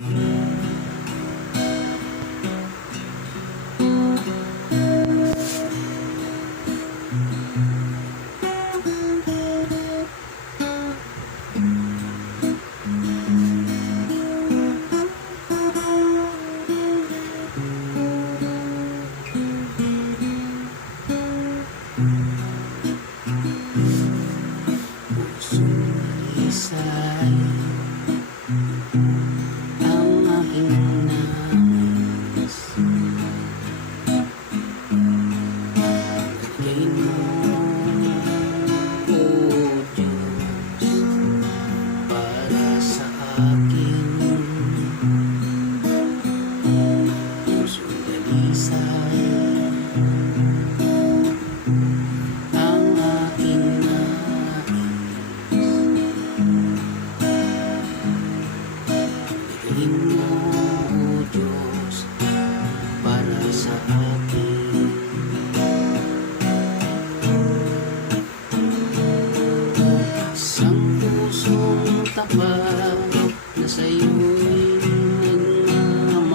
Na sa'yo'y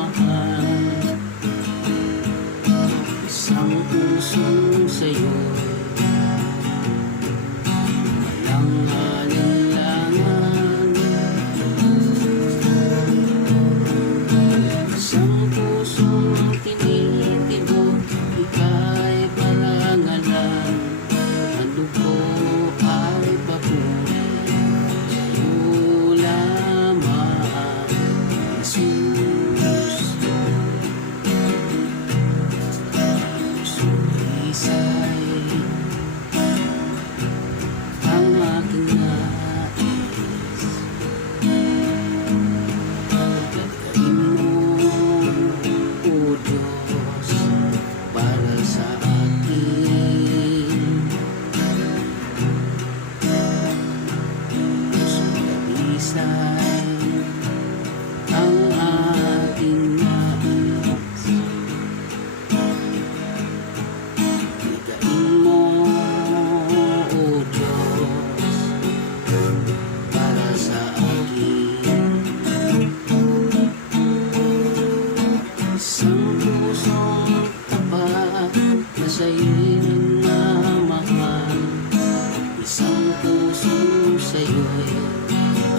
nagmamahal, isang pusong sa'yo'y walang alinlangan, isang pusong tinitibok, ika'y parangalan, ang dugo ay papuri. Sa'yo'y nagmamahal, isang pusong sa'yo'y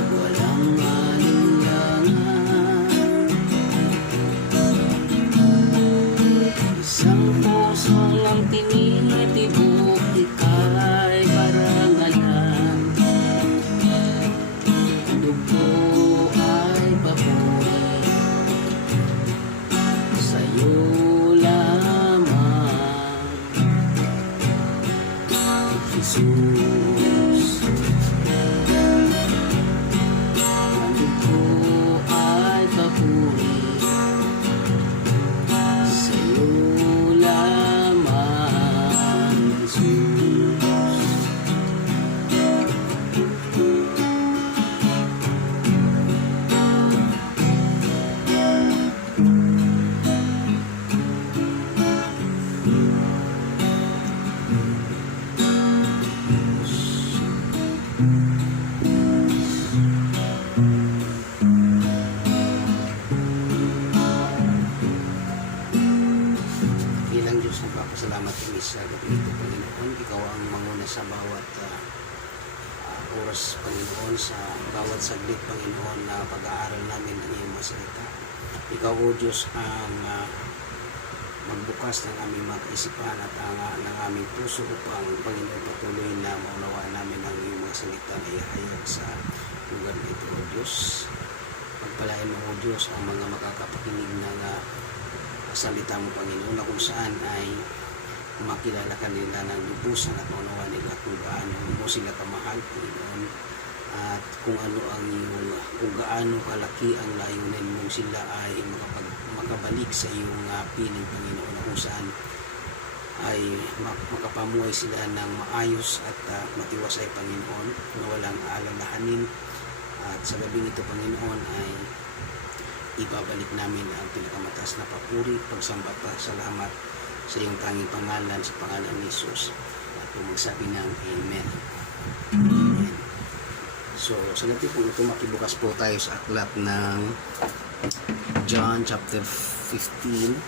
walang alinlangan, isang pusong ang tinitibok, ika'y parangalan, ang dugo ay papuri sa'yo. Jesus, ang dugo ay papuri sa'yo lamang, Jesus. Salamat kami sa gabi ito, Panginoon. Ikaw ang manguna sa bawat oras, Panginoon, sa bawat saglit, Panginoon, na pag-aaral namin ng iyong mga salita. Ikaw, O Diyos, ang magbukas ng aming mga kaisipan at ng aming puso upang, Panginoon, patuloy na maunawaan namin ang iyong mga salita na ihayag sa lugar na ito, O Diyos. Pagpalain mo, O Diyos, ang mga makakapakinig ng salita mo, Panginoon, na kung saan ay makilala kanila ng lubusan at maunawaan nila kung gaano mo sila kamahal, Panginoon, at kung ano ang iyong, kung gaano kalaki ang layunin mong sila ay makabalik sa iyong piling, Panginoon, na kung saan ay makapamuhay sila ng maayos at matiwasay, Panginoon, na walang alalahanin. At sa gabing ito, Panginoon, ay ibabalik namin ang pinakamataas na papuri, pagsamba at salamat sa iyong tanging pangalan, sa pangalan ni Jesus, at magsabi ng Amen. Amen. So, sa natin po ito, makibukas po tayo sa aklat ng John chapter 15,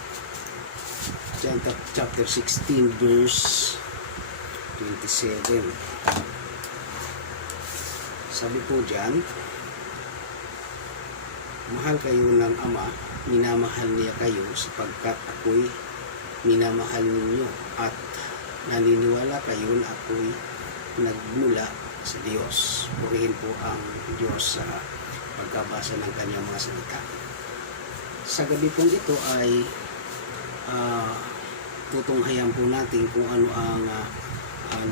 John chapter 16 verse 27. Sabi po diyan, mahal kayo ng Ama, minamahal niya kayo sapagkat ako'y minamahal ninyo at naniniwala kayo na ako'y nagmula sa Diyos. Purihin po ang Diyos sa pagkabasa ng kanyang mga salita. Sa gabi pong ito ay tutunghayan po natin kung ano ang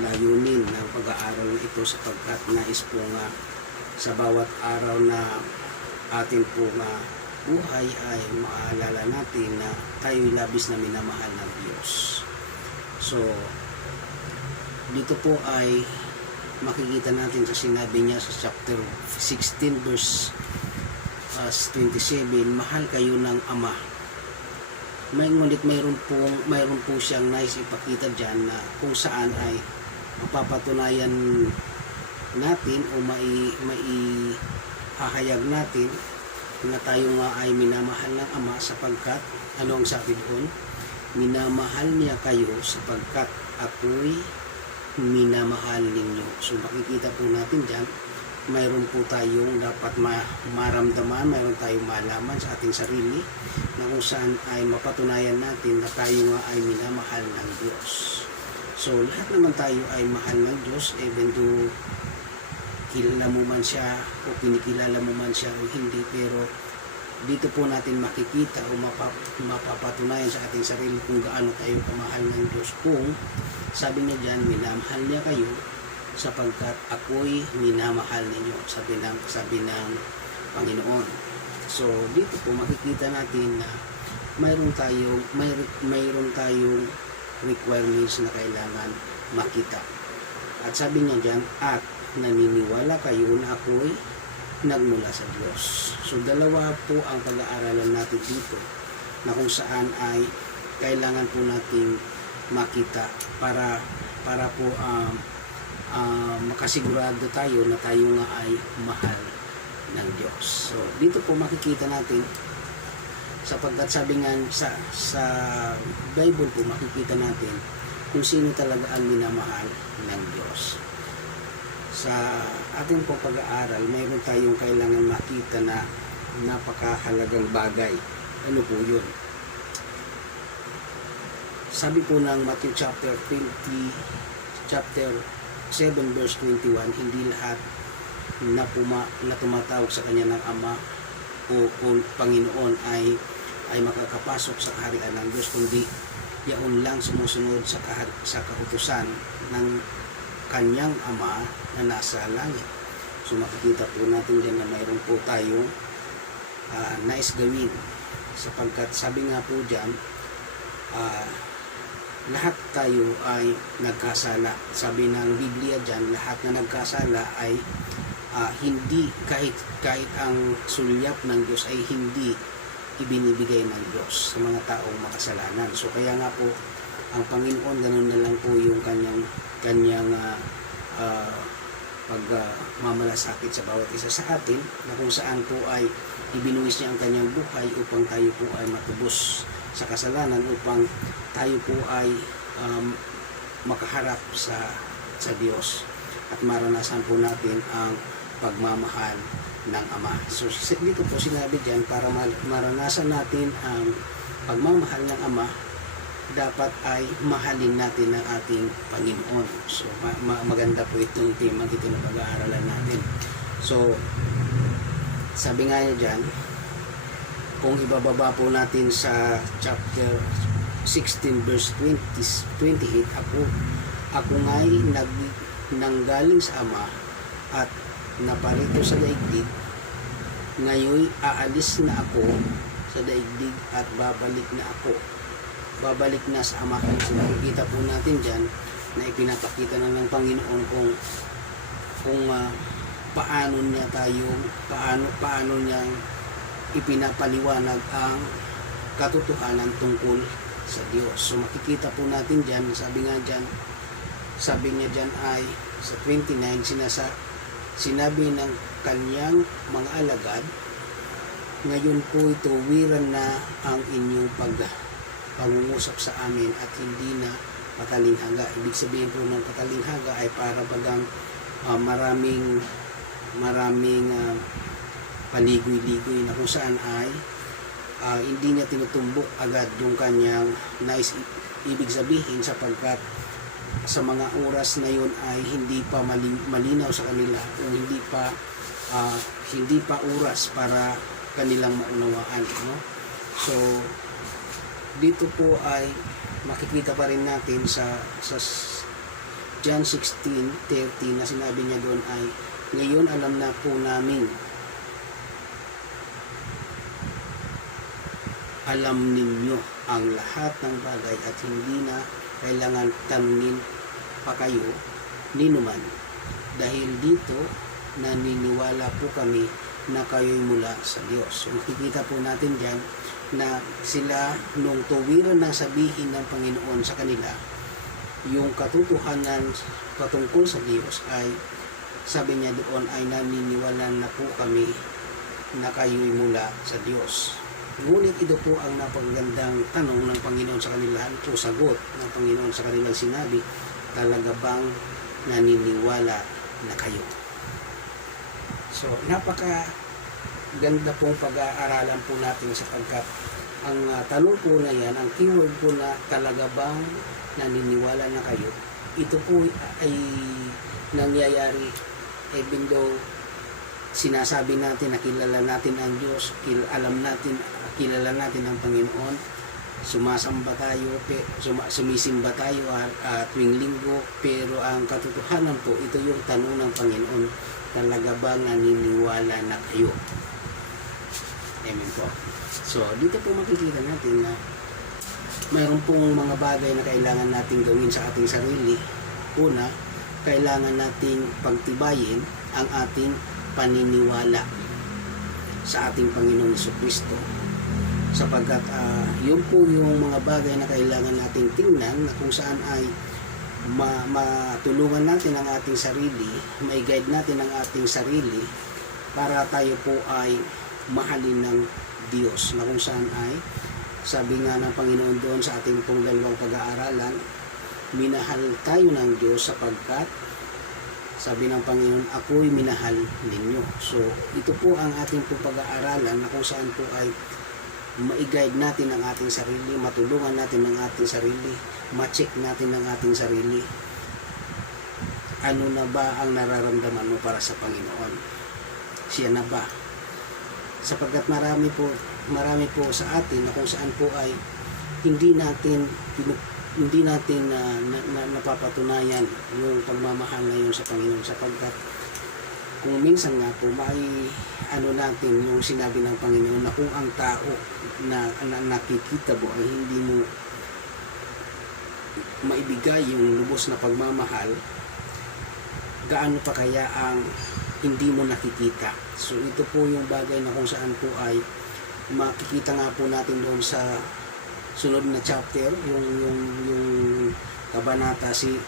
layunin ng pag-aaral ito, sapagkat nais po nga sa bawat araw na atin po nga buhay ay maalala natin na tayo'y labis na minamahal ng Diyos. So, dito po ay makikita natin sa sinabi niya sa chapter 16 verse 27, mahal kayo ng Ama. Ngunit mayroon po siyang nais ipakita dyan na kung saan ay mapapatunayan natin o maihahayag natin na tayo nga ay minamahal ng Ama, sapagkat ano ang sabi doon? Minamahal niya kayo sapagkat ako'y minamahal ninyo. So makikita po natin dyan, mayroon po tayong dapat maramdaman, mayroon tayong malaman sa ating sarili na kung saan ay mapatunayan natin na tayo nga ay minamahal ng Diyos. So lahat naman tayo ay mahal ng Diyos, even though kilala mo man siya o kinikilala mo man siya o hindi, pero dito po natin makikita o mapapatunayan sa ating sarili kung gaano tayo kamahal ng Diyos. Kung sabi niya dyan, minamahal niya kayo sapagkat ako'y minamahal ninyo, sabi ng Panginoon. So dito po makikita natin na mayroon tayong requirements na kailangan makita. At sabi niya dyan, at naniniwala kayo na ako'y nagmula sa Diyos. So dalawa po ang pag-aaralan natin dito, na kung saan ay kailangan po nating makita para po makasigurado tayo na tayo nga ay mahal ng Diyos. So dito po makikita natin, sapagkat sabi nga sa Bible po makikita natin kung sino talaga ang minamahal ng Diyos. Sa ating pong pag-aaral, mayroon tayong kailangan makita na napakahalagang bagay. Ano po yun? Sabi po ng Matthew chapter 7 verse 21, hindi lahat na tumatawag sa kanya ng Ama o Panginoon ay makakapasok sa kaharian ng Diyos, kundi yaon lang sumusunod sa kautusan ng kanyang Ama na nasa langit. So makikita po natin dyan na mayroon po tayong nais gawin, sapagkat sabi nga po dyan, lahat tayo ay nagkasala. Sabi ng Biblia dyan, lahat na nagkasala ay hindi, kahit ang sulyap ng Diyos ay hindi ibinibigay ng Diyos sa mga taong makasalanan. So kaya nga po ang Panginoon, ganun na lang po yung kanyang pagmamalasakit sa bawat isa sa atin, na kung saan po ay ibinuwis niya ang kanyang buhay upang tayo po ay matubos sa kasalanan, upang tayo po ay makaharap sa Diyos at maranasan po natin ang pagmamahal ng Ama. So dito po sinabi dyan, para maranasan natin ang pagmamahal ng Ama, dapat ay mahalin natin ang ating Panginoon. So maganda po itong tema dito na pag-aaralan natin. So sabi nga niya dyan, kung ibababa po natin sa chapter 16 verse 28, ako nga'y nanggaling sa Ama at naparito sa daigdig, ngayon aalis na ako sa daigdig at babalik na sa Ama. So nakikita po natin dyan na ipinapakita na ng Panginoon kung paano niya ipinapaliwanag ang katotohanan tungkol sa Diyos. So makikita po natin dyan, sabi niya dyan ay sa 29, sinabi ng kanyang mga alagad ngayon po tuwiran na ang inyong pangungusap sa amin at hindi na patalinghaga. Ibig sabihin po ng patalinghaga ay para bagang maraming paligoy-ligoy na kung saan ay hindi niya tinutumbok agad yung kanyang nais ibig sabihin, sapagkat sa mga oras na yun ay hindi pa malinaw sa kanila o hindi pa oras para kanilang maunawaan, no? So dito po ay makikita pa rin natin sa John 16:30 na sinabi niya doon ay, ngayon alam na po namin, alam ninyo ang lahat ng bagay at hindi na kailangan tanungin pa kayo ninuman. Dahil dito, naniniwala po kami na kayo'y mula sa Diyos. So, makikita po natin dyan na sila nung tuwiran ng sabihin ng Panginoon sa kanila, yung katotohanan patungkol sa Diyos ay, sabi niya doon ay naniniwala na po kami na kayo'y mula sa Diyos. Ngunit ito po ang napagandang tanong ng Panginoon sa kanila o sagot ng Panginoon sa kanilang sinabi, talaga bang naniniwala na kayo? So, napakaganda pong pag-aaralan po natin sapagkat ang tanong po na yan, ang keyword po na talaga bang naniniwala na kayo, ito po ay nangyayari even though sinasabi natin na kilala natin ang Diyos, kilala natin ang Panginoon, sumasamba tayo, sumisimba tayo tuwing linggo, pero ang katotohanan po, ito yung tanong ng Panginoon, talaga ba naniniwala na kayo? Amen po. So, dito po makikita natin na mayroon pong mga bagay na kailangan nating gawin sa ating sarili. Una, kailangan nating pagtibayin ang ating paniniwala sa ating Panginoong Jesucristo, sapagkat yun po yung mga bagay na kailangan nating tingnan na kung saan ay matulungan natin ang ating sarili, mai-guide natin ang ating sarili para tayo po ay mahalin ng Diyos, na kung saan ay sabi nga ng Panginoon doon sa ating pong dalawang pag-aaralan, minahal tayo ng Diyos sapagkat sabi ng Panginoon, ako'y minahal ninyo. So, ito po ang ating pong pag-aaralan na kung saan po ay ma-guide natin ang ating sarili, matulungan natin ang ating sarili, ma-check natin ang ating sarili. Ano na ba ang nararamdaman mo para sa Panginoon? Siya na ba? Sapagkat marami po sa atin na kung saan po ay hindi natin napapatunayan yung pagmamahal na yun sa Panginoon, sapagkat kung minsan nga po natin yung sinabi ng Panginoon na kung ang tao na nakikita mo ay hindi mo maibigay yung lubos na pagmamahal, gaano pa kaya ang hindi mo nakikita? So ito po yung bagay na kung saan po ay makikita nga po natin doon sa sunod na chapter, yung kabanata 17,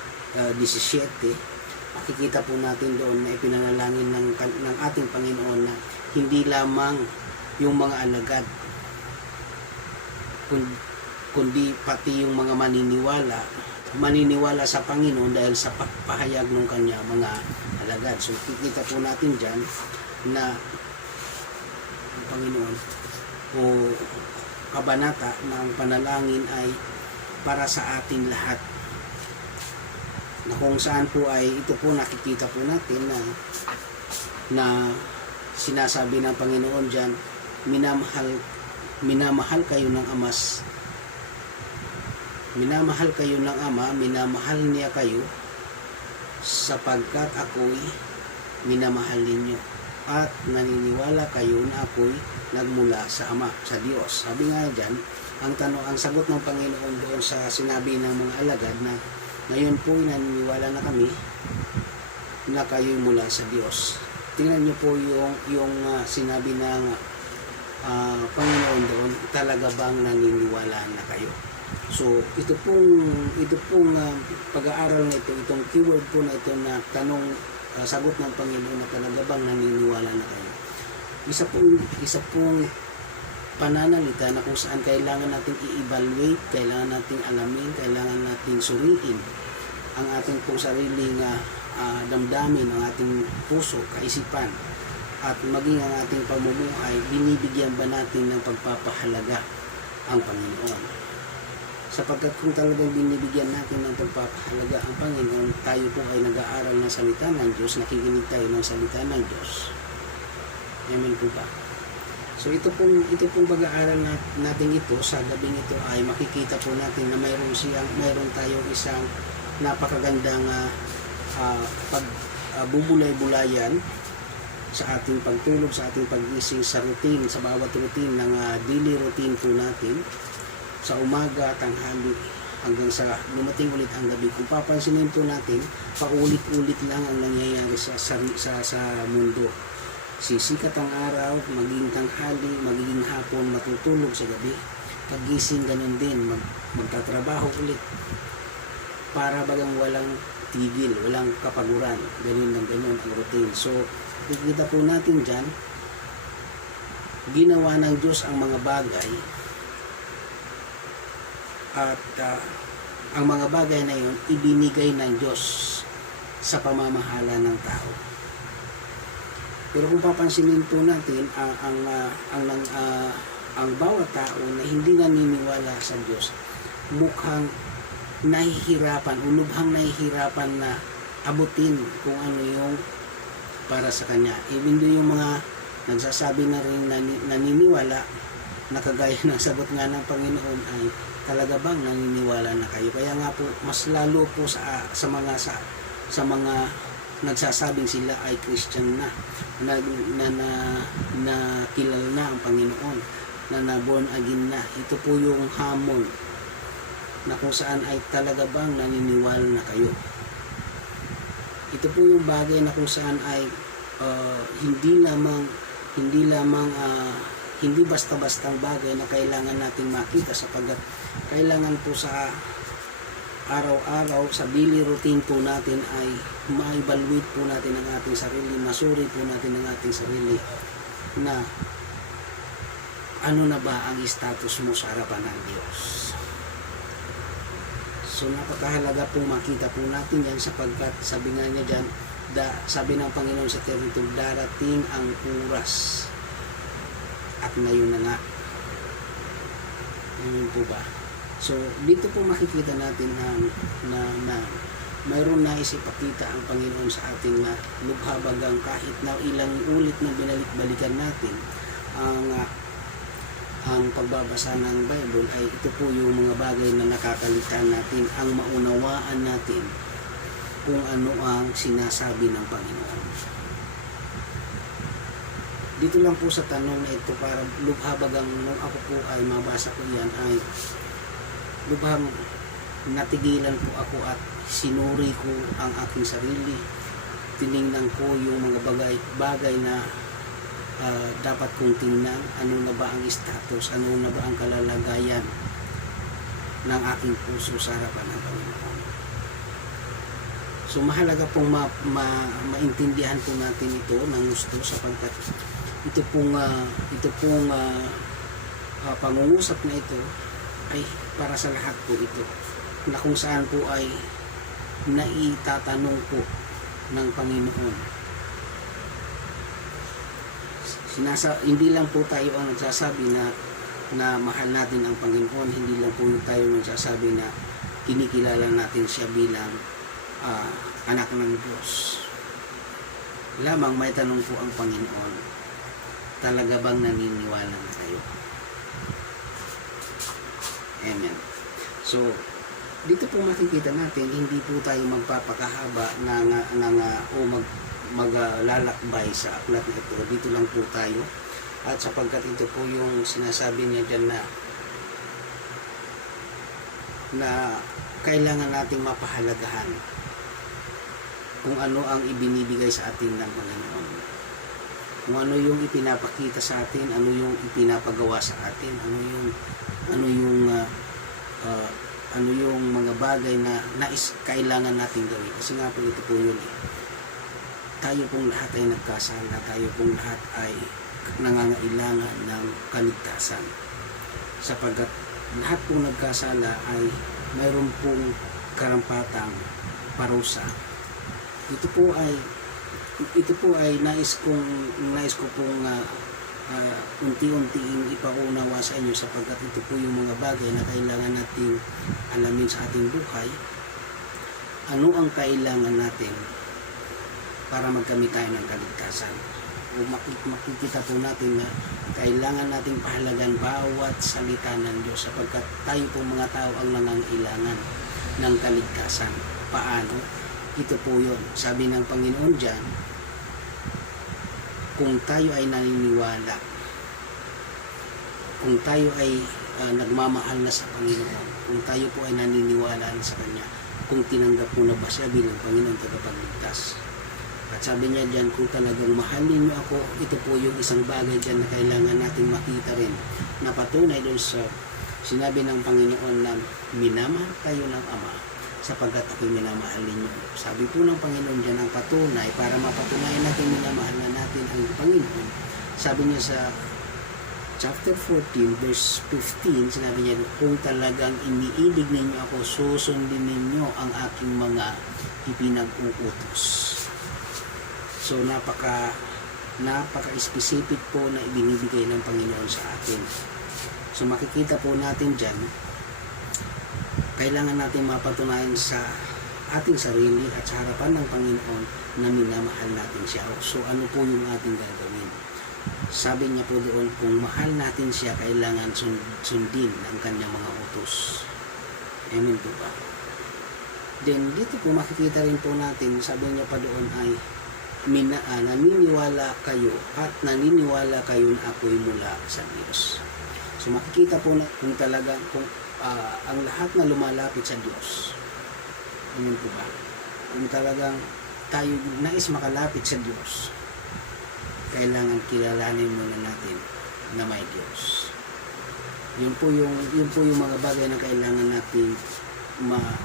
makikita po natin doon na ipinanalangin ng ating Panginoon na hindi lamang yung mga alagad, kundi pati yung mga maniniwala sa Panginoon dahil sa pagpahayag ng kanya mga alagad. So kikita po natin dyan na ang Panginoon o kabanata ng panalangin ay para sa ating lahat, na kung saan po ay ito po nakikita po natin na sinasabi ng Panginoon dyan, minamahal kayo ng Ama, minamahal niya kayo sapagkat ako'y minamahal ninyo at naniniwala kayo na ako'y nagmula sa Ama, sa Diyos. Sabi nga dyan, ang sagot ng Panginoon doon sa sinabi ng mga alagad na ngayon po naniniwala na kami na kayo'y mula sa Diyos. Tingnan niyo po yung sinabi ng Panginoon doon, talaga bang naniniwala na kayo? So ito pong pag-aaral na ito, itong keyword po na ito na tanong, sagot ng Panginoon na talaga bang naniniwala na kayo. Isa pong pananalita na kung saan kailangan nating i-evaluate, kailangan nating alamin, kailangan nating suriin ang ating pong sariling damdamin, ang ating puso, kaisipan, at maging ang ating pamumuhay, binibigyan ba natin ng pagpapahalaga ang Panginoon? Sapagkat kung talagang binibigyan natin ng pagpapahalaga ang Panginoon, tayo po ay nag-aaral ng salita ng Diyos, nakikinig tayo ng salita ng Diyos. Amen po ba? So ito pong pag-aaral natin ito sa gabing ito ay makikita po natin na mayroon tayong isang napakagandang pagbubulay-bulayan sa ating pagtulog, sa ating pag-gising, sa routine, sa bawat routine ng daily routine po natin sa umaga, tanghali, hanggang sa dumating ulit ang gabi. Kung papansinin po natin, paulit-ulit lang ang nangyayari sa mundo. Sisikat ang araw, maging tanghali, magiging hapon, matutulog sa gabi. Paggising ganun din, magtatrabaho ulit. Para bagang walang tigil, walang kapaguran. Ganun ng ganun ang routine. So, nakikita po natin dyan, ginawa ng Diyos ang mga bagay at ang mga bagay na yun, ibinigay ng Diyos sa pamamahala ng tao. Pero kung papansinin po natin, ang bawat tao na hindi naniniwala sa Diyos, mukhang nahihirapan, lubhang nahihirapan na abutin kung ano yung para sa Kanya. Even do yung mga nagsasabi na rin naniniwala, na kagaya ng sagot nga ng Panginoon ay, talaga bang naniniwala na kayo? Kaya nga po, mas lalo po sa mga nagsasabing sila ay Christian na kilala na ang Panginoon, na born again na. Ito po yung hamon na kung saan ay talaga bang naniniwala na kayo. Ito po yung bagay na kung saan ay hindi basta-bastang bagay na kailangan nating makita, sapagkat kailangan po sa araw-araw, sa daily routine po natin ay ma-evaluate po natin ang ating sarili, masuri po natin ang ating sarili na ano na ba ang status mo sa harapan ng Diyos. So napakahalaga po makita po natin yan, sapagkat sabi nga niya dyan, sabi ng Panginoon sa 32, darating ang oras at ngayon na nga. Ngayon po ba? So dito po makikita natin na mayroon na isipakita ang Panginoon sa ating na lubhabagang kahit na ilang ulit na binalik-balikan natin ang pagbabasa ng Bible, ay ito po yung mga bagay na nakakalitan natin ang maunawaan natin kung ano ang sinasabi ng Panginoon. Dito lang po sa tanong na ito, para lubhabagang nung ako po ay mabasa ko yan, ay lubhang natigilan po ako at sinuri ko ang aking sarili. Tiningnan ko yung mga bagay na dapat kong tingnan. Ano na ba ang status, ano na ba ang kalalagayan ng aking puso sa harapan ng Panginoon. So mahalaga pong maintindihan po natin ito ng gusto, sapagkat ito pong pangungusap na ito ay para sa lahat po ito, na kung saan po ay naitatanong po ng Panginoon. Hindi lang po tayo ang nagsasabi na mahal natin ang Panginoon, hindi lang po tayo nagsasabi na kinikilala natin siya bilang anak ng Diyos. Lamang may tanong po ang Panginoon, talaga bang naniniwala na kayo? Amen. So, dito po makikita natin, hindi po tayo magpapakahaba maglalakbay sa aklat na ito. Dito lang po tayo. At sapagkat ito po yung sinasabi niya dyan na kailangan nating mapahalagahan kung ano ang ibinibigay sa atin ng Panginoon. Kung ano yung ipinapakita sa atin, ano yung ipinapagawa sa atin, ano yung mga bagay na kailangan natin gawin. Kasi nga po ito po yun. Tayo pong lahat ay nagkasala, tayo pong lahat ay nangangailangan ng kaligtasan. Sapagkat lahat pong nagkasala ay mayroon pong karampatang parusa. Ito po ay nais ko pong unti-unting ipaunawa sa inyo, sapagkat ito po yung mga bagay na kailangan nating alamin sa ating buhay. Ano ang kailangan natin para magkamit tayo ng kaligtasan? O makikita po natin na kailangan nating pahalagan bawat salita ng Diyos, sapagkat tayo po mga tao ang nangangailangan ng kaligtasan. Paano? Ito po yun. Sabi ng Panginoon dyan, kung tayo ay naniniwala, kung tayo ay nagmamahal na sa Panginoon, kung tayo po ay naniniwala na sa Kanya, kung tinanggap mo na ba siya bilang Panginoon tagapagligtas. At sabi niya dyan, kung talagang mahalin niyo ako, ito po yung isang bagay dyan na kailangan natin makita rin, na patunay doon sa sinabi ng Panginoon na minamahal kayo ng Ama sapagkat ako'y minamahalin niyo. Sabi po ng Panginoon dyan ang patunay, para mapatunayan natin minamahal na natin ang Panginoon. Sabi niya sa chapter 14 verse 15, sinabi niya, kung talagang iniibig ninyo ako, susundin ninyo ang aking mga ipinag-uutos. So napaka-specific po na ibinibigay ng Panginoon sa atin. So makikita po natin dyan, kailangan natin mapatunayan sa ating sarili at sa harapan ng Panginoon na minamahal natin siya. So ano po yung ating gagawin? Sabi niya po doon, kung mahal natin siya, kailangan sundin ang kanyang mga utos. Amen po ba? Then dito po makikita rin po natin, sabi niya pa doon ay naniniwala kayo at naniniwala kayo na ako'y mula sa Diyos. So makikita po na kung talagang ang lahat na lumalapit sa Diyos, amen po ba? Kung talagang tayo nais makalapit sa Diyos, kailangan kilalanin muna natin na may Diyos. Yun po yung mga bagay na kailangan natin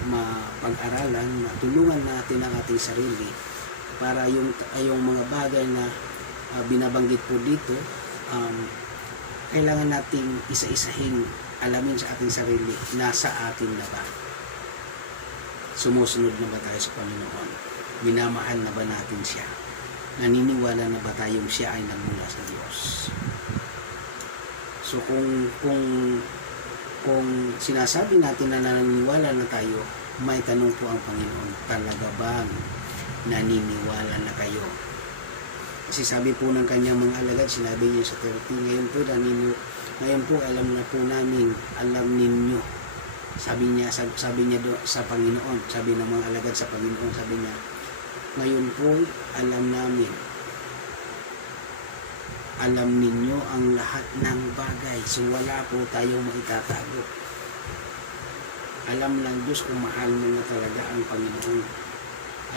mapag-aralan, matulungan natin ang ating sarili para yung mga bagay na binabanggit po dito, kailangan nating isa-isahing alamin sa ating sarili, nasa atin na ba? Sumusunod na ba tayo sa Panginoon? Minamahal na ba natin siya? Naniniwala na ba tayong siya ay nagmula sa Diyos? So kung sinasabi natin na naniniwala na tayo, may tanong po ang Panginoon, talaga bang naniniwala na kayo? Kasi sabi po ng kanyang mga alagad, sinabi niya sa 30, ngayon po alam na po namin, alam ninyo. Sabi niya do, sa Panginoon, sabi ng mga alagad sa Panginoon, sabi niya, ngayon po alam namin, alam ninyo ang lahat ng bagay, so wala po tayong maitatago. Alam ng Diyos kung mahal mo na talaga ang Panginoon.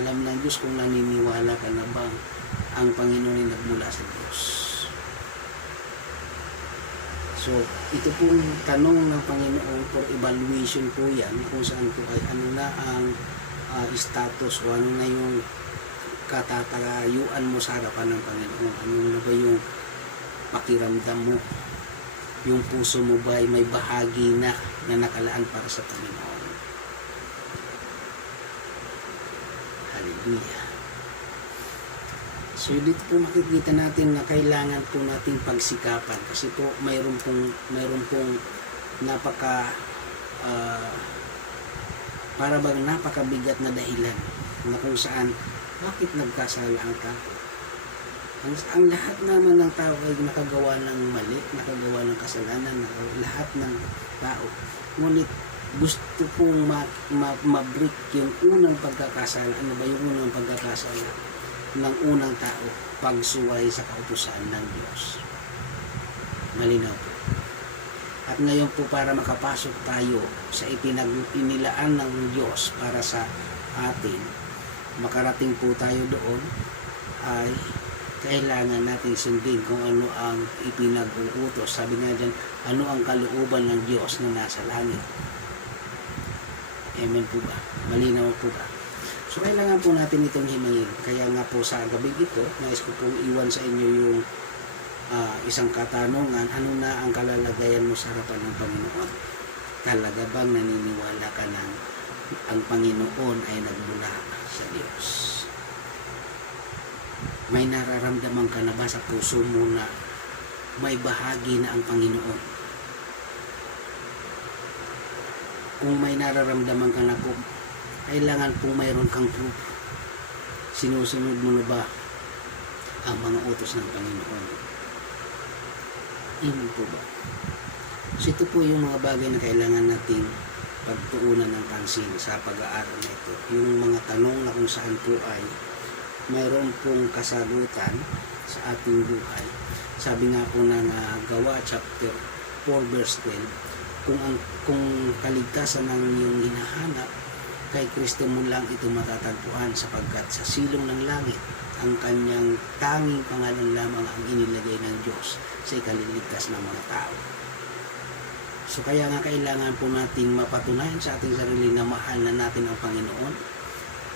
Alam ng Diyos kung naniniwala ka na bang ang Panginoon ay nagmula sa Diyos. So, ito pong tanong ng Panginoon for evaluation po yan, kung saan po ay ano na ang status o ano na yung katatayuan mo sa harapan ng Panginoon. Ano na ba yung pakiramdam mo? Yung puso mo ba ay may bahagi na nakalaan para sa Panginoon? Hallelujah. So dito po makikita natin na kailangan po nating pagsikapan, kasi po mayroon pong napaka para bang napakabigat na dahilan na kung saan bakit nagkasala ang tao. Ang lahat naman ng tao ay nakagawa ng mali, nakagawa ng kasalanan, lahat ng tao. Ngunit gusto pong ma-break yung unang pagkakasala. Ano ba yung unang pagkakasala ng unang tao? Pagsuway sa kautusan ng Diyos. Malinaw po. At ngayon po, para makapasok tayo sa inilaan ng Diyos para sa atin, makarating po tayo doon, ay kailangan natin sundin kung ano ang ipinag-uutos. Sabi nga dyan, ano ang kalooban ng Diyos na nasa langit. Amen po ba? Malinaw po ba? So kailangan po natin itong himayin. Kaya nga po sa gabi ito, nais ko pong iwan sa inyo yung isang katanungan, ano na ang kalalagayan mo sa harapan ng Panginoon? Talaga bang naniniwala ka na ang Panginoon ay nagmula sa Diyos? May nararamdaman ka na ba sa puso mo na may bahagi na ang Panginoon? Kung may nararamdaman ka na po, kailangan po mayroon kang proof. Sinusunod mo na ba ang mga utos ng Panginoon? Hindi po ba? So ito po yung mga bagay na kailangan nating pagtuunan ng pansin sa pag-aaral na ito. Yung mga tanong na kung saan po ay mayroon pong kasagutan sa ating buhay. Sabi nga po ng Gawa chapter 4 verse 12, kung kaligtasan ng iyong hinahanap, kay Kristo mo lang ito matatagpuan, sapagkat sa silong ng langit ang kanyang tanging pangalan lamang ang inilagay ng Diyos sa ikaliligtas ng mga tao. So kaya nga kailangan po nating mapatunayan sa ating sarili na mahal na natin ang Panginoon,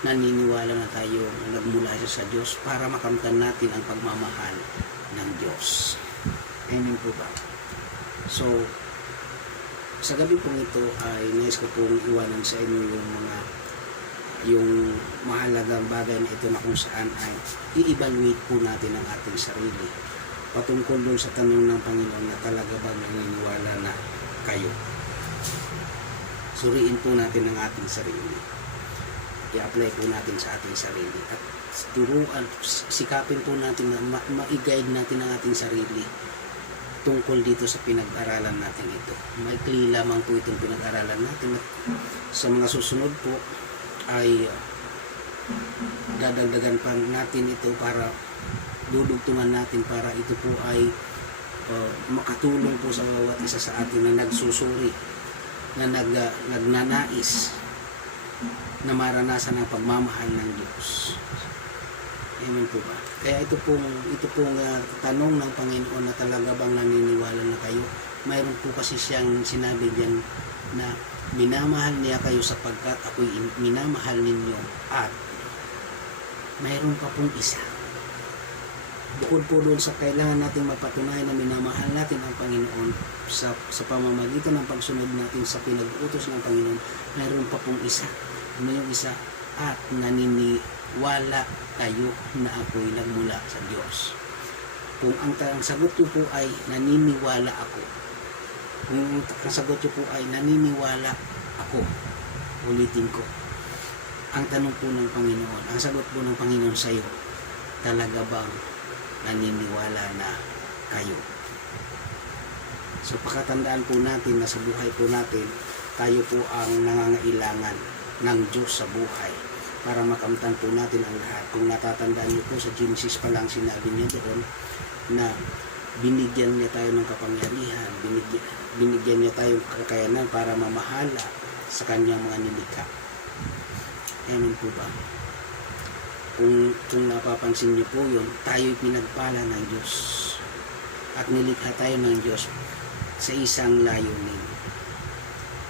naniniwala na tayo nagmula siya sa Diyos para makamtan natin ang pagmamahal ng Diyos. Amen po ba? So sa gabi pong ito ay nais ko pong iwanan sa inyo yung mahalagang bagay na ito na kung saan ay i-evaluate po natin ang ating sarili patungkol dun sa tanong ng Panginoon na talaga bang naniniwala na kayo. Suriin po natin ang ating sarili, i-apply po natin sa ating sarili at turuan, sikapin po natin na ma-guide natin ang ating sarili tungkol dito sa pinag-aralan natin ito. Maikli lamang po itong pinag-aralan natin at sa mga susunod po ay dadagdagan pa natin ito para dudugtungan natin para ito po ay makatulong po sa bawat isa sa atin na nagsusuri, na nagnanais na maranasan ang pagmamahal ng Diyos. Amen po ba? Kaya ito pong tanong ng Panginoon na talaga bang naniniwala na kayo, mayroon po kasi siyang sinabi diyan na minamahal niya kayo sapagkat ako'y minamahal ninyo, at mayroon pa pong isa. Bukod po doon sa kailangan natin mapatunayan na minamahal natin ang Panginoon sa pamamagitan ng pagsunod natin sa pinag-utos ng Panginoon, mayroon pa pong isa. Ano yung isa? At naniniwala kayo na ako'y nagmula sa Diyos. Kung ang sagot nyo po ay naniniwala ako, kung ang sagot nyo po ay naniniwala ako, ulitin ko, ang tanong po ng Panginoon, ang sagot po ng Panginoon sa iyo, talaga bang naniniwala na kayo? So pakatandaan po natin na sa buhay po natin, tayo po ang nangangailangan ng Diyos sa buhay para makamtan po natin ang lahat. Kung natatandaan niyo po sa Genesis pa lang, sinabi niya doon na binigyan niya tayo ng kapangyarihan, binigyan niya tayo ng kakayanan para mamahala sa kanyang mga nilikha. Amen po ba? Kung napapansin niyo po yun, tayo'y pinagpala ng Diyos at nilikha tayo ng Diyos sa isang layunin.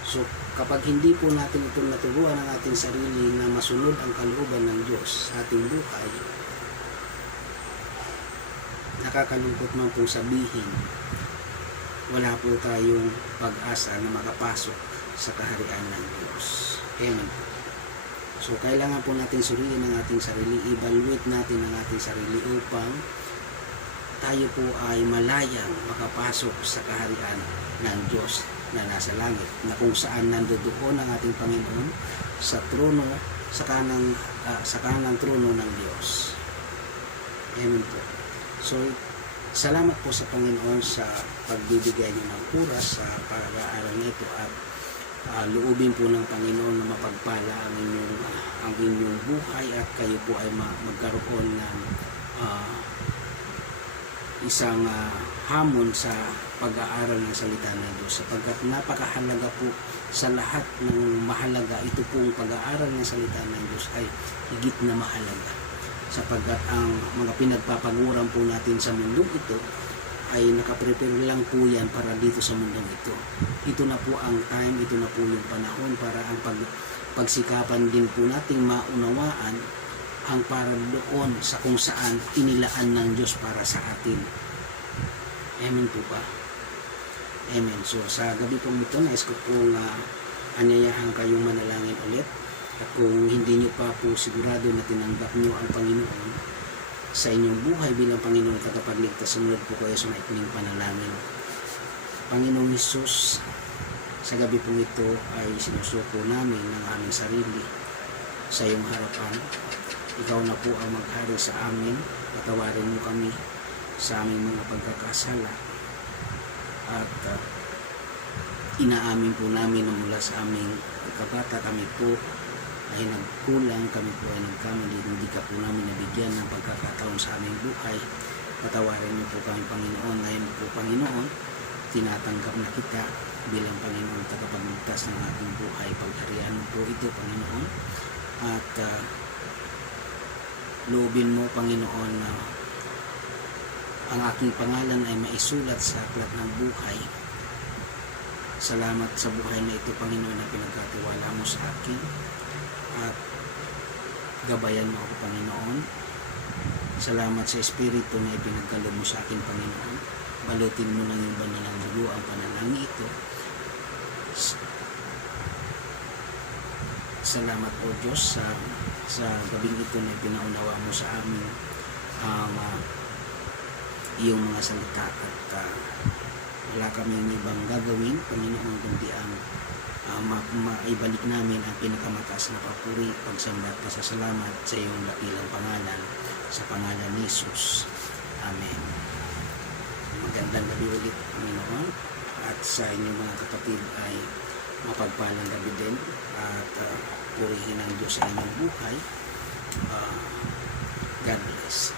So kapag hindi po natin itong naturuan ang ating sarili na masunod ang kalooban ng Diyos sa ating buhay, nakakalungkot man pong sabihin, wala po tayong pag-asa na makapasok sa kaharian ng Diyos. Amen. So kailangan po natin suriin ang ating sarili, evaluate natin ang ating sarili upang tayo po ay malayang makapasok sa kaharian ng Diyos na nasa langit, na kung saan nandoon ang ating Panginoon sa trono, sa kanang trono ng Diyos. Amen po. So salamat po sa Panginoon sa pagbibigay niyo ng oras sa pag-aaral nito, at loobin po ng Panginoon na mapagpala ang inyong buhay at kayo po ay magkaroon ng isang hamon sa pag-aaral ng salita ng Diyos, sapagkat napakahalaga po sa lahat ng mahalaga. Ito pong pag-aaral ng salita ng Diyos ay higit na mahalaga, sapagkat ang mga pinagpapaguran po natin sa mundong ito ay nakaprepare lang po yan para dito sa mundong ito. Ito na po ang time, ito na po yung panahon para ang pagsikapan din po nating maunawaan ang para doon sa kung saan inilaan ng Diyos para sa atin. Amen po ba? Amen. So sa gabi pong ito, nais ko pong anyayahan kayong manalangin ulit. At kung hindi nyo pa po sigurado na tinanggap nyo ang Panginoon sa inyong buhay bilang Panginoon at tagapagligtas, sumunod po kayo sa maikling panalangin. Panginoong Hesus, sa gabi pong ito ay sinusuko namin ng aming sarili sa iyong harapan. Ikaw na po ang maghari sa amin. Patawarin mo kami sa aming mga pagkakasala. At inaamin po namin na mula sa aming pagkabata kami po ay nagkulang, kami po ay nagkamali, hindi ka po namin nabigyan ng pagkakataon sa aming buhay. Patawarin niyo po kami, Panginoon. Ngayon po, Panginoon, tinatanggap na kita bilang Panginoon tagapagligtas ng ating buhay. Pagharian mo po ito, Panginoon, at loobin mo, Panginoon, na ang aking pangalan ay maisulat sa aklat ng buhay. Salamat sa buhay na ito, Panginoon, na pinagkatiwala mo sa akin, at gabayan mo ako, Panginoon. Salamat sa Espiritu na ipinagkaloob mo sa akin, Panginoon. Balutin mo ng iyong banal ng dugo ang panalangin ito. Salamat po, Diyos, sa gabing ito na pinaunawa mo sa amin iyong mga salita, at wala kaming ibang gagawin, Panginoon, kundi ang maibalik namin ang pinakamataas na papuri, pagsamba at pasasalamat sa iyong dakilang pangalan, sa pangalan ni Jesus. Amen. Magandang gabi ulit, Panginoon, at sa inyong mga kapatid ay mapagpalang gabi din, at purihin ang Diyos sa inyong buhay. God bless.